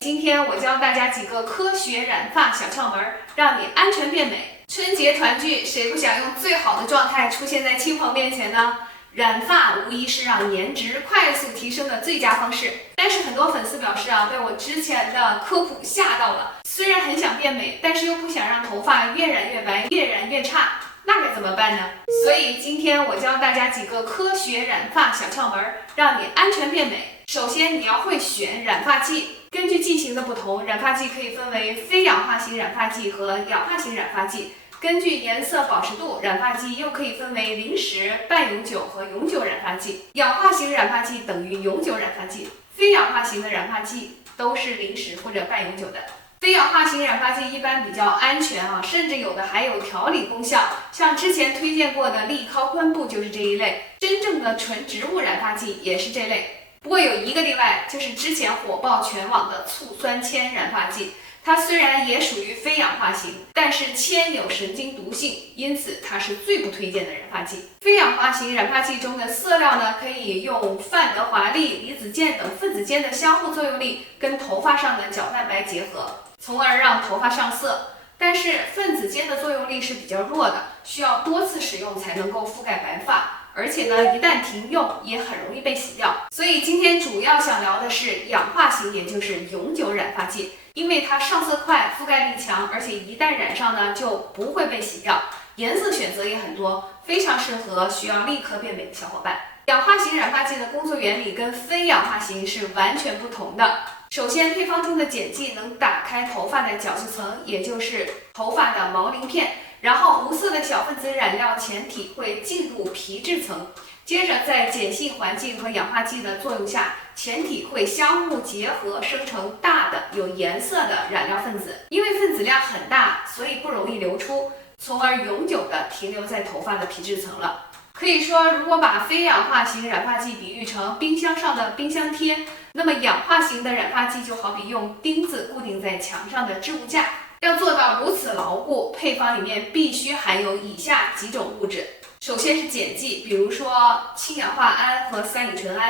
今天我教大家几个科学染发小窍门，让你安全变美。春节团聚，谁不想用最好的状态出现在亲朋面前呢？染发无疑是让颜值快速提升的最佳方式，但是很多粉丝表示被我之前的科普吓到了。虽然很想变美，但是又不想让头发越染越白，越染越差，那该怎么办呢？所以今天我教大家几个科学染发小窍门，让你安全变美。首先，你要会选染发剂。根据剂型的不同，染发剂可以分为非氧化型染发剂和氧化型染发剂。根据颜色保湿度，染发剂又可以分为临时、半永久和永久染发剂。氧化型染发剂等于永久染发剂，非氧化型的染发剂都是临时或者半永久的。非氧化型染发剂一般比较安全甚至有的还有调理功效，像之前推荐过的利康昆布就是这一类。真正的纯植物染发剂也是这类。不过有一个例外，就是之前火爆全网的醋酸铅染发剂。它虽然也属于非氧化型，但是铅有神经毒性，因此它是最不推荐的染发剂。非氧化型染发剂中的色料呢，可以用范德华利、离子键等分子间的相互作用力跟头发上的角蛋白结合，从而让头发上色。但是分子间的作用力是比较弱的，需要多次使用才能够覆盖白发。而且呢，一旦停用也很容易被洗掉。所以今天主要想聊的是氧化型，也就是永久染发剂，因为它上色快，覆盖力强，而且一旦染上呢就不会被洗掉。颜色选择也很多，非常适合需要立刻变美的小伙伴。氧化型染发剂的工作原理跟非氧化型是完全不同的。首先，配方中的碱剂能打开头发的角质层，也就是头发的毛鳞片。然后无色的小分子染料前体会进入皮质层，接着在碱性环境和氧化剂的作用下，前体会相互结合，生成大的有颜色的染料分子。因为分子量很大，所以不容易流出，从而永久的停留在头发的皮质层了。可以说，如果把非氧化型染发剂比喻成冰箱上的冰箱贴，那么氧化型的染发剂就好比用钉子固定在墙上的置物架。要做到如此牢固，配方里面必须含有以下几种物质。首先是碱剂，比如说氢氧化铵和三乙醇铵。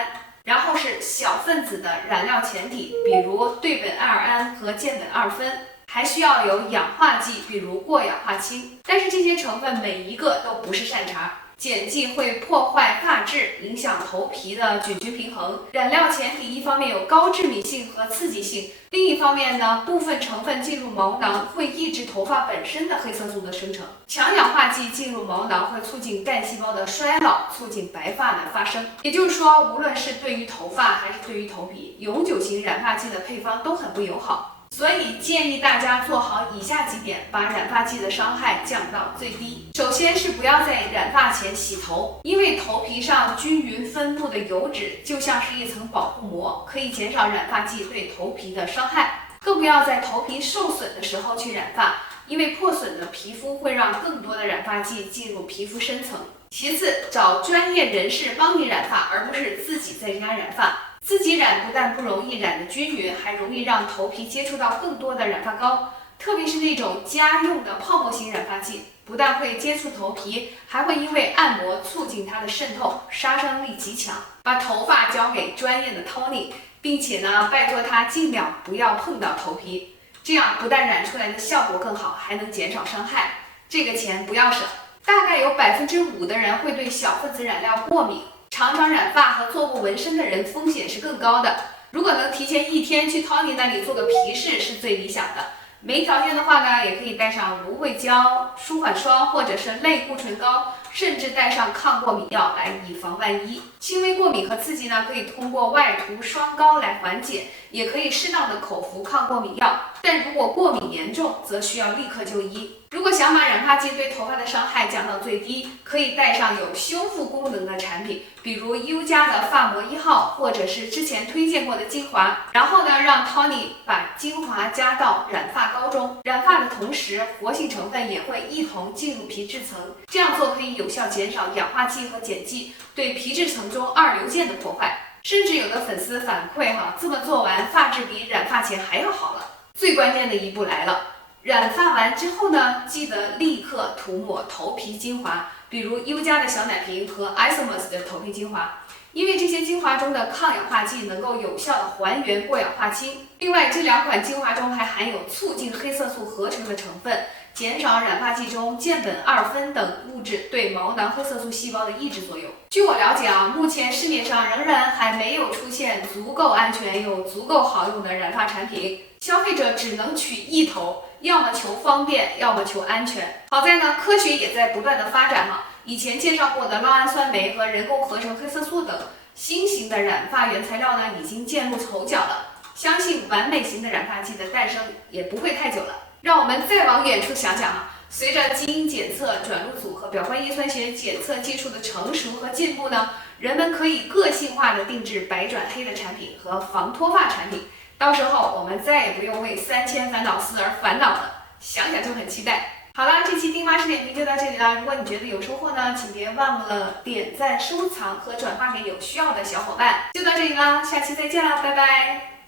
然后是小分子的染料前体，比如对苯二胺和键苯二酚。还需要有氧化剂，比如过氧化氢。但是这些成分每一个都不是善茬。碱剂会破坏发质，影响头皮的菌群平衡。染料前体一方面有高致敏性和刺激性，另一方面呢，部分成分进入毛囊会抑制头发本身的黑色素的生成。强氧化剂进入毛囊会促进干细胞的衰老，促进白发的发生。也就是说，无论是对于头发还是对于头皮，永久型染发剂的配方都很不友好。所以建议大家做好以下几点，把染发剂的伤害降到最低。首先是不要在染发前洗头，因为头皮上均匀分布的油脂就像是一层保护膜，可以减少染发剂对头皮的伤害。更不要在头皮受损的时候去染发，因为破损的皮肤会让更多的染发剂进入皮肤深层。其次，找专业人士帮你染发，而不是自己在家染发。自己染不但不容易染得均匀，还容易让头皮接触到更多的染发膏，特别是那种家用的泡沫型染发剂，不但会接触头皮，还会因为按摩促进它的渗透，杀伤力极强。把头发交给专业的 Tony， 并且呢，拜托他尽量不要碰到头皮，这样不但染出来的效果更好，还能减少伤害。这个钱不要省。大概有5%的人会对小分子染料过敏。常常染发和做过纹身的人风险是更高的。如果能提前1天去 Tony 那里做个皮试是最理想的。没条件的话呢，也可以带上芦荟胶、舒缓霜或者是类固醇膏，甚至带上抗过敏药来以防万一。轻微过敏和刺激呢，可以通过外涂霜膏来缓解，也可以适当的口服抗过敏药。但如果过敏严重，则需要立刻就医。如果想把染发剂对头发的伤害降到最低，可以带上有修复功能的产品，比如优家的发膜1号，或者是之前推荐过的精华。然后呢，让 Tony 把精华加到染发膏中，染发的同时，活性成分也会一同进入皮质层。这样做可以有效减少氧化剂和碱剂对皮质层中二硫键的破坏。甚至有的粉丝反馈这么做完，发质比染发前还要好了。最关键的一步来了。染发完之后呢，记得立刻涂抹头皮精华，比如优家的小奶瓶和 Isomos 的头皮精华，因为这些精华中的抗氧化剂能够有效的还原过氧化氢，另外，这2款精华中还含有促进黑色素合成的成分，减少染发剂中键苯二酚等物质对毛囊黑色素细胞的抑制作用。据我了解目前市面上仍然还没有出现足够安全又足够好用的染发产品，消费者只能取一头，要么求方便，要么求安全。好在呢，科学也在不断的发展以前介绍过的酪氨酸酶和人工合成黑色素等新型的染发原材料呢，已经渐露头角了。相信完美型的染发剂的诞生也不会太久了。让我们再往远处想想随着基因检测、转录组和表观叶酸学检测技术的成熟和进步呢，人们可以个性化的定制白转黑的产品和防脱发产品。到时候我们再也不用为3000烦恼丝而烦恼了，想想就很期待。好啦，这期丁妈视点评就到这里了。如果你觉得有收获呢，请别忘了点赞、收藏和转发给有需要的小伙伴。就到这里啦，下期再见啦，拜拜。